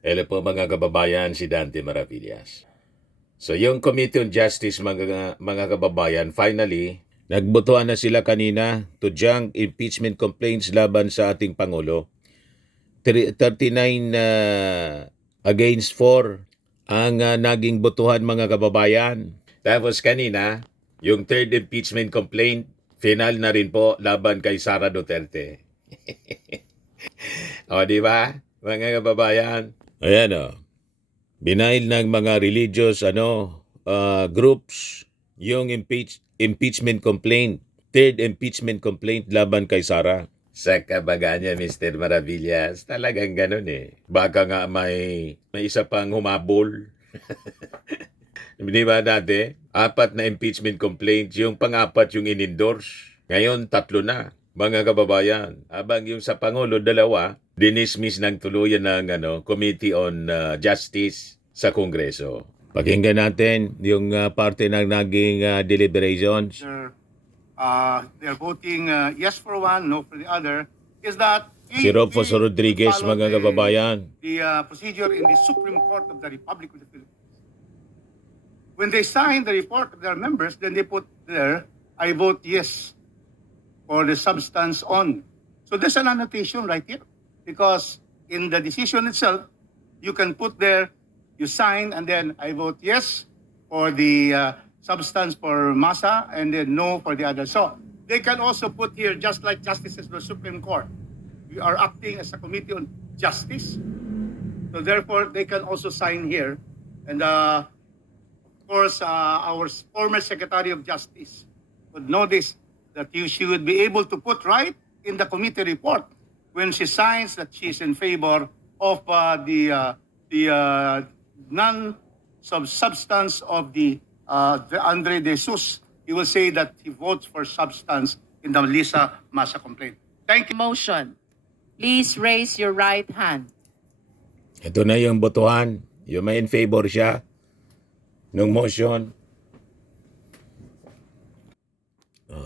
Hello po mga kababayan, si Dante Maravillas. So yung Committee on Justice mga kababayan, finally, nagbotohan na sila kanina to junk impeachment complaints laban sa ating Pangulo. 39 against 4 ang naging botohan mga kababayan. Tapos kanina, yung third impeachment complaint, final na rin po laban kay Sara Duterte. O, di ba? Mga kababayan. Ayan o. Binail ng mga religious groups yung impeachment complaint. Third impeachment complaint laban kay Sara. Sa kabaga niya, Mr. Maravillas, talagang ganun eh. Baka nga may isa pang humabol. Di ba dati? 4 na impeachment complaints, yung pang-apat yung in-endorse. Ngayon, 3 na. Mga kababayan, habang yung sa Pangulo, 2, dinismiss ng tuluyan ng Committee on Justice sa Kongreso. Pakinggan natin yung parte ng naging deliberations. They're voting yes for one, no for the other, is that Si Rodolfo Rodriguez, mga kababayan. the procedure in the Supreme Court of the Republic of the Philippines. When they sign the report of their members, then they put there, I vote yes for the substance on. So there's an annotation right here, because in the decision itself, you can put there, you sign, and then I vote yes for the substance for masa, and then no for the other. So they can also put here, just like justices of the Supreme Court, we are acting as a committee on justice. So therefore, they can also sign here. And of course, our former Secretary of Justice would know this, that she would be able to put right in the committee report when she signs that she's in favor of the non-substance of the Andre De Jesus. He will say that he votes for substance in the Lisa Masa complaint. Thank you. Motion. Please raise your right hand. Ito na yung botohan. Yung may in favor siya ng motion.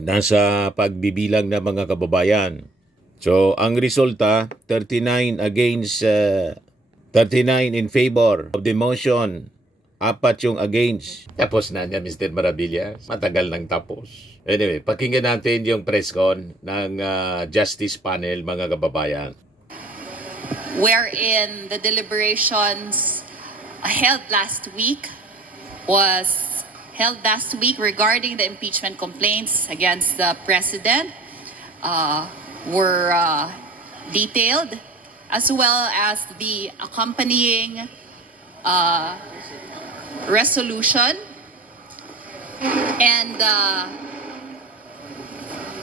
Nasa pagbibilang ng mga kababayan. So, ang resulta, 39 against, 39 in favor of the motion. 4 yung against. Tapos na niya, Mr. Maravillas. Matagal nang tapos. Anyway, pakinggan natin yung press con ng Justice Panel, mga kababayan. Wherein the deliberations held last week regarding the impeachment complaints against the president were detailed, as well as the accompanying resolution. And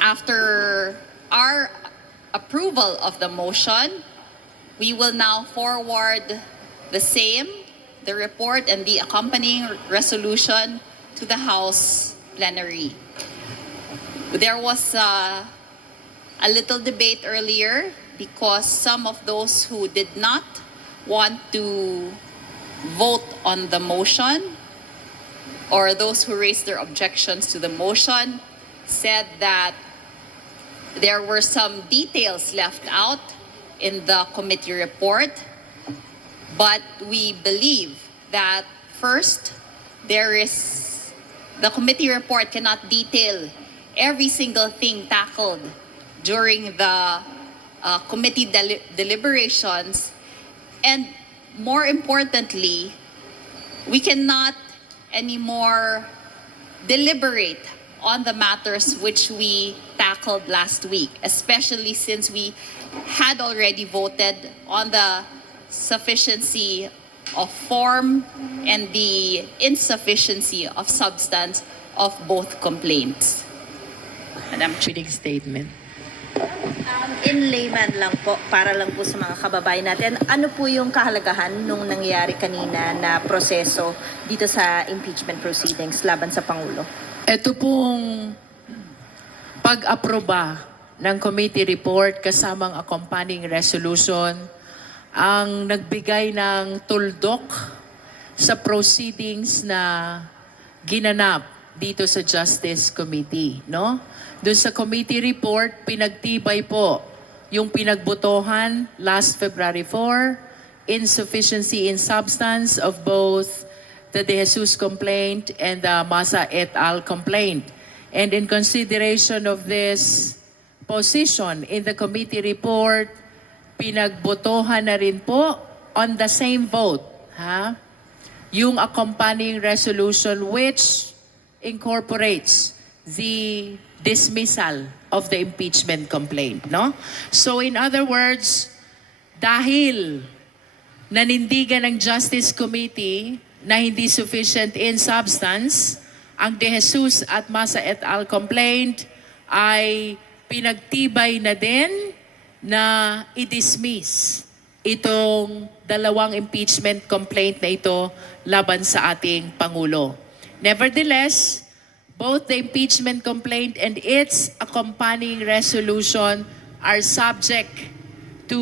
after our approval of the motion, we will now forward the report and the accompanying resolution to the House plenary. There was a little debate earlier because some of those who did not want to vote on the motion, or those who raised their objections to the motion, said that there were some details left out in the committee report. But we believe that first, the committee report cannot detail every single thing tackled during the committee deliberations. And more importantly, we cannot anymore deliberate on the matters which we tackled last week, especially since we had already voted on the sufficiency of form and the insufficiency of substance of both complaints. Madam Reading statement. In layman lang po, para lang po sa mga kababayan natin, ano po yung kahalagahan nung nangyari kanina na proseso dito sa impeachment proceedings laban sa Pangulo? Ito pong pag-aproba ng committee report kasamang accompanying resolution ang nagbigay ng tuldok sa proceedings na ginanap dito sa Justice Committee, no? Doon sa committee report, pinagtibay po yung pinagbotohan last February 4 insufficiency in substance of both the De Jesus complaint and the Masa et al. Complaint. And in consideration of this position in the committee report, pinagbotohan na rin po on the same vote, yung accompanying resolution which incorporates the dismissal of the impeachment complaint, no? So in other words, dahil nanindigan ng Justice Committee na hindi sufficient in substance, ang De Jesus at Masa et al. Complaint ay pinagtibay na din na i-dismiss itong dalawang impeachment complaint na ito laban sa ating Pangulo. Nevertheless, both the impeachment complaint and its accompanying resolution are subject to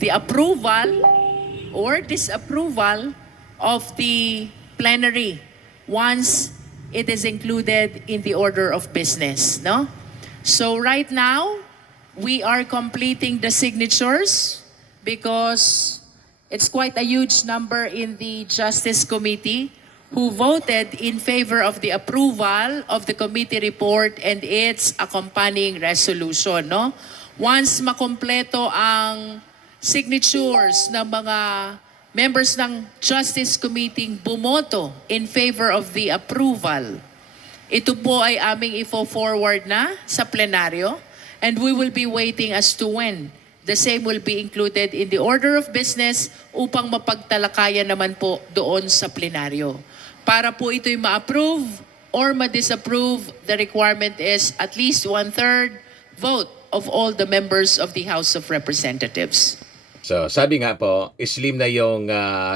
the approval or disapproval of the plenary once it is included in the order of business, no? So right now, we are completing the signatures because it's quite a huge number in the Justice Committee who voted in favor of the approval of the committee report and its accompanying resolution, no? Once makompleto ang signatures ng mga members ng Justice Committee bumoto in favor of the approval, ito po ay aming ifo-forward na sa plenaryo and we will be waiting as to when the same will be included in the order of business upang mapagtalakayan naman po doon sa plenaryo. Para po ito'y ma-approve or ma-disapprove, the requirement is at least 1/3 vote of all the members of the House of Representatives. So, sabi nga po, slim na yung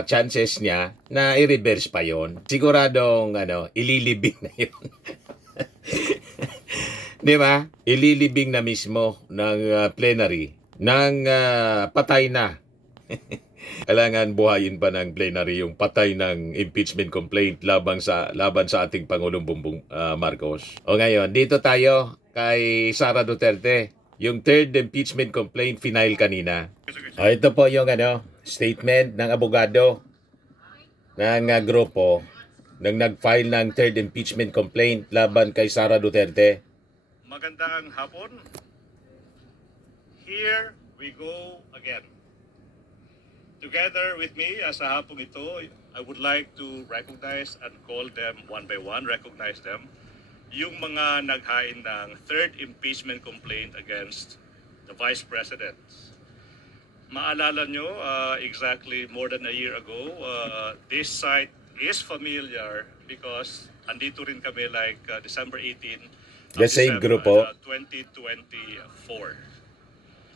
chances niya na i-reverse pa yon. Siguradong ililibing na yun. Di ba? Ililibing na mismo ng plenary ng patay na. Kailangan buhayin pa ng plenary yung patay ng impeachment complaint laban sa ating Pangulong Bongbong Marcos. O ngayon, dito tayo kay Sara Duterte. Yung third impeachment complaint final kanina. Ito po yung statement ng abogado ng grupo nang nag-file ng third impeachment complaint laban kay Sara Duterte. Magandang hapon. Here we go again. Together with me sa hapong ito, I would like to recognize and call them one by one, recognize them. Yung mga naghain ng third impeachment complaint against the Vice President. Maalala nyo, exactly more than a year ago, this site is familiar because andito rin kami like December 18, The same group po. 2024.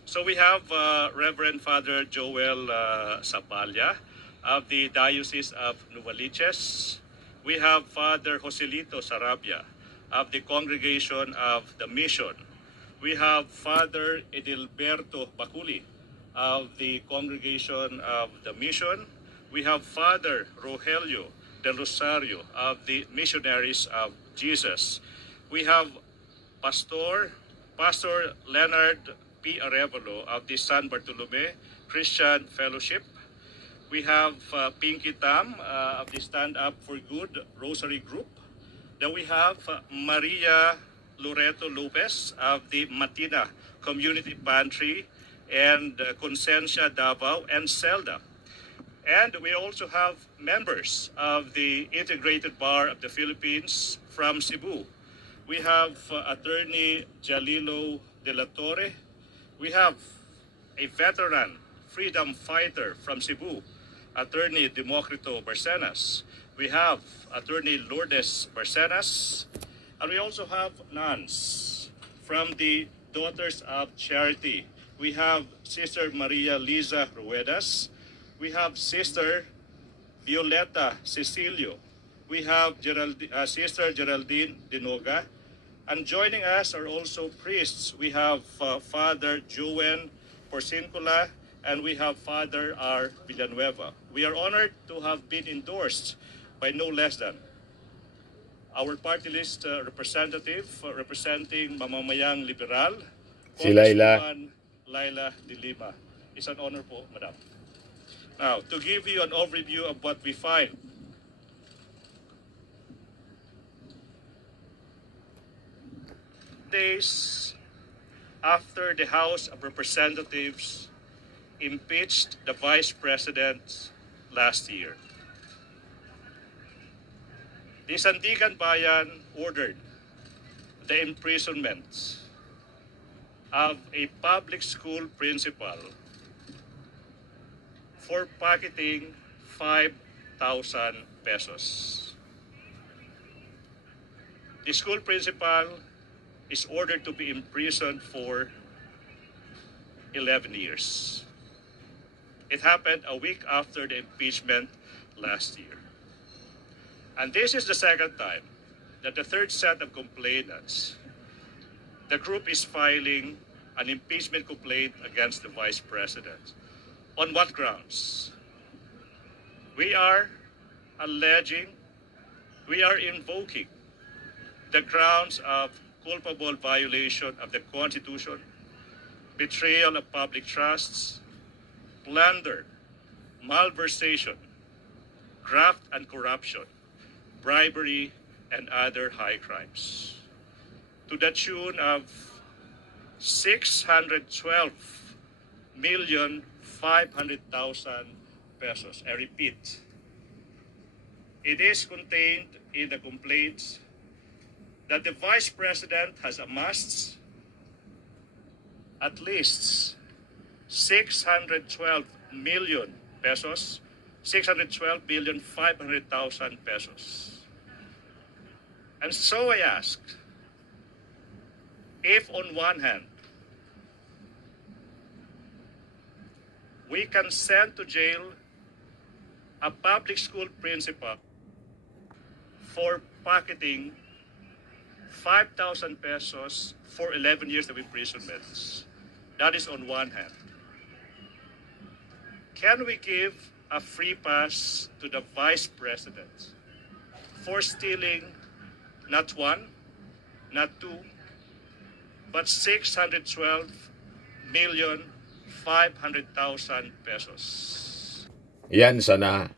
So we have Reverend Father Joel Sapalya of the Diocese of Novaliches. We have Father Joselito Sarabia of the Congregation of the Mission. We have Father Edilberto Baculi of the Congregation of the Mission. We have Father Rogelio del Rosario of the Missionaries of Jesus. We have Pastor Leonard P. Arevalo of the San Bartolome Christian Fellowship. We have Pinky Tam of the Stand Up for Good Rosary Group. Then we have Maria Loreto Lopez of the Matina Community Pantry and Consensia Davao and Celda. And we also have members of the Integrated Bar of the Philippines from Cebu. We have Attorney Jalilo de la Torre. We have a veteran freedom fighter from Cebu, Attorney Democrito Barcenas. We have Attorney Lourdes Barcenas. And we also have nuns from the Daughters of Charity. We have Sister Maria Liza Ruedas. We have Sister Violeta Cecilio. We have Sister Geraldine Dinoga. And joining us are also priests. We have Father Joen Porcincula and we have Father R. Villanueva. We are honored to have been endorsed by no less than our party list representative representing Mamamayang Liberal, Si Laila. Congresswoman Laila de Lima. It's an honor po, Madam. Now, to give you an overview of what we find, days after the House of Representatives impeached the Vice President last year, the Sandigan Bayan ordered the imprisonment of a public school principal for pocketing 5,000 pesos. The school principal is ordered to be imprisoned for 11 years. It happened a week after the impeachment last year. And this is the second time that the third set of complainants, the group is filing an impeachment complaint against the Vice President. On what grounds? We are invoking the grounds of culpable violation of the Constitution, betrayal of public trusts, plunder, malversation, graft and corruption, bribery, and other high crimes, to the tune of 612,500,000 pesos. I repeat, it is contained in the complaints that the Vice President has amassed at least 612 million pesos, 612,500,000 pesos. And so I ask, if on one hand, we can send to jail a public school principal for pocketing 5,000 pesos for 11 years of imprisonment, that is on one hand. Can we give a free pass to the Vice President for stealing not one, not two, but 612,500,000 pesos? Yan sana.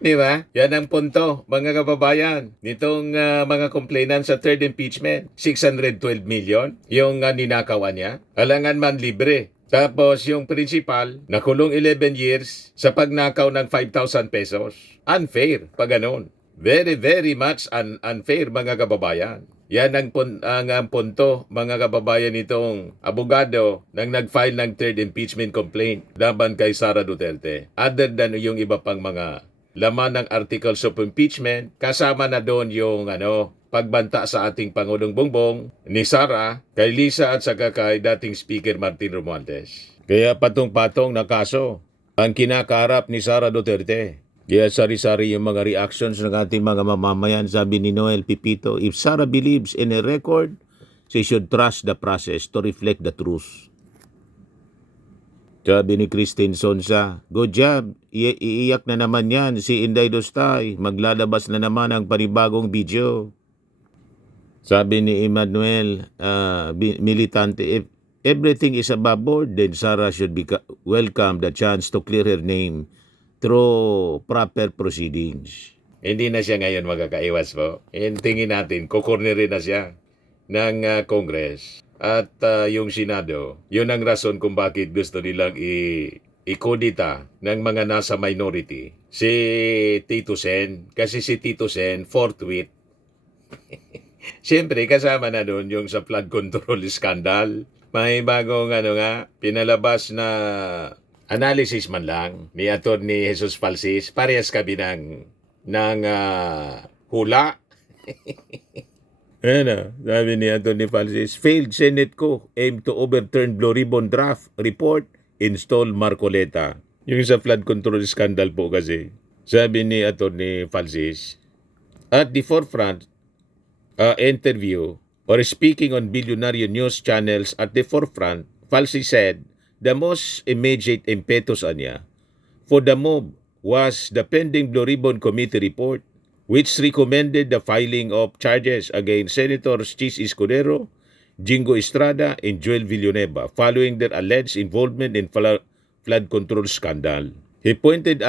Di ba? Yan ang punto, mga kababayan. Nitong mga complainant sa third impeachment, 612 million yung ninakawan niya. Alangan man libre. Tapos yung principal, nakulong 11 years sa pagnakaw ng 5,000 pesos. Unfair, pag ganun. Very, very much unfair, mga kababayan. Yan ang punto, mga kababayan, nitong abogado nang nag-file ng third impeachment complaint laban kay Sara Duterte. Other than yung iba pang mga laman ng articles of impeachment, kasama na doon yung pagbanta sa ating Pangulong Bongbong, ni Sara, kay Lisa at saka kay dating Speaker Martin Romualdez. Kaya patong-patong na kaso ang kinakaharap ni Sara Duterte. Kaya sari-sari yung mga reactions ng ating mga mamamayan. Sabi ni Noel Pipito, if Sara believes in a record, she should trust the process to reflect the truth. Sabi ni Christine Sonsa, good job, iiyak na naman yan si Inday Dostay, maglalabas na naman ang panibagong video. Sabi ni Emmanuel Militante, if everything is above board, then Sara should be welcome the chance to clear her name through proper proceedings. Hindi na siya ngayon magkakaiwas po. Tingin natin, kukornerin na siya ng Congress at yung Senado. Yun ang rason kung bakit gusto nilang ikodita ng mga nasa minority si Tito Sen. Kasi si Tito Sen, forthwith. Siyempre, kasama na doon yung sa flood control scandal. May bagong pinalabas na analysis man lang ni Atty. Jesus Falsis. Parehas kami ng hula. Sabi ni Atty. Falsis, failed Senate ko aim to overturn Blue Ribbon draft report, install Marcoleta. Yung sa flood control scandal po kasi. Sabi ni Atty. Falsis, at the forefront, interview or speaking on billionaire news channels at the forefront, Falsis said the most immediate impetus niya for the move was the pending Blue Ribbon Committee report, which recommended the filing of charges against Senators Chis Escudero, Jingo Estrada, and Joel Villanueva following their alleged involvement in flood control scandal. He pointed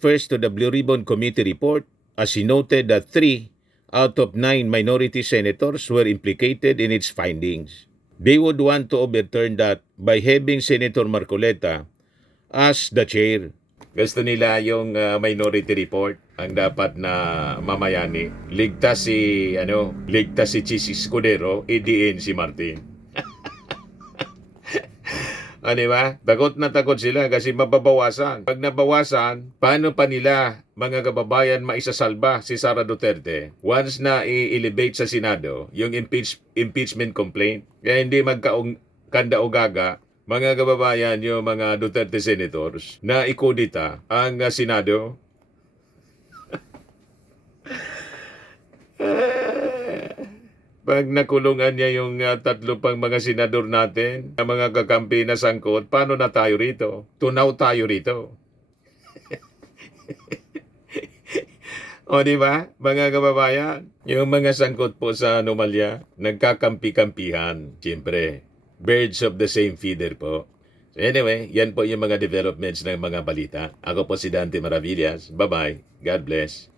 first to the Blue Ribbon Committee report as he noted that 3 out of 9 minority senators were implicated in its findings. They would want to overturn that by having Senator Marcoleta as the chair. Gusto nila yung minority report ang dapat na mamayani. Ligtas si Chis Escudero, idiin si Martin. Di ba? Takot na takot sila kasi mababawasan. Pag nabawasan, paano pa nila, mga kababayan, maisasalba si Sara Duterte once na i-elevate sa Senado yung impeachment complaint? Kaya hindi magkanda o gaga, mga kababayan, yung mga Duterte senators na ikudita ang Senado. Pag nakulungan niya yung 3 pang mga senador natin, na mga kakampi na sangkot, paano na tayo rito? Tunaw tayo rito. O di ba, mga kababayan? Yung mga sangkot po sa anomalya, nagkakampi-kampihan. Siyempre, birds of the same feather po. So anyway, yan po yung mga developments ng mga balita. Ako po si Dante Maravillas. Bye-bye. God bless.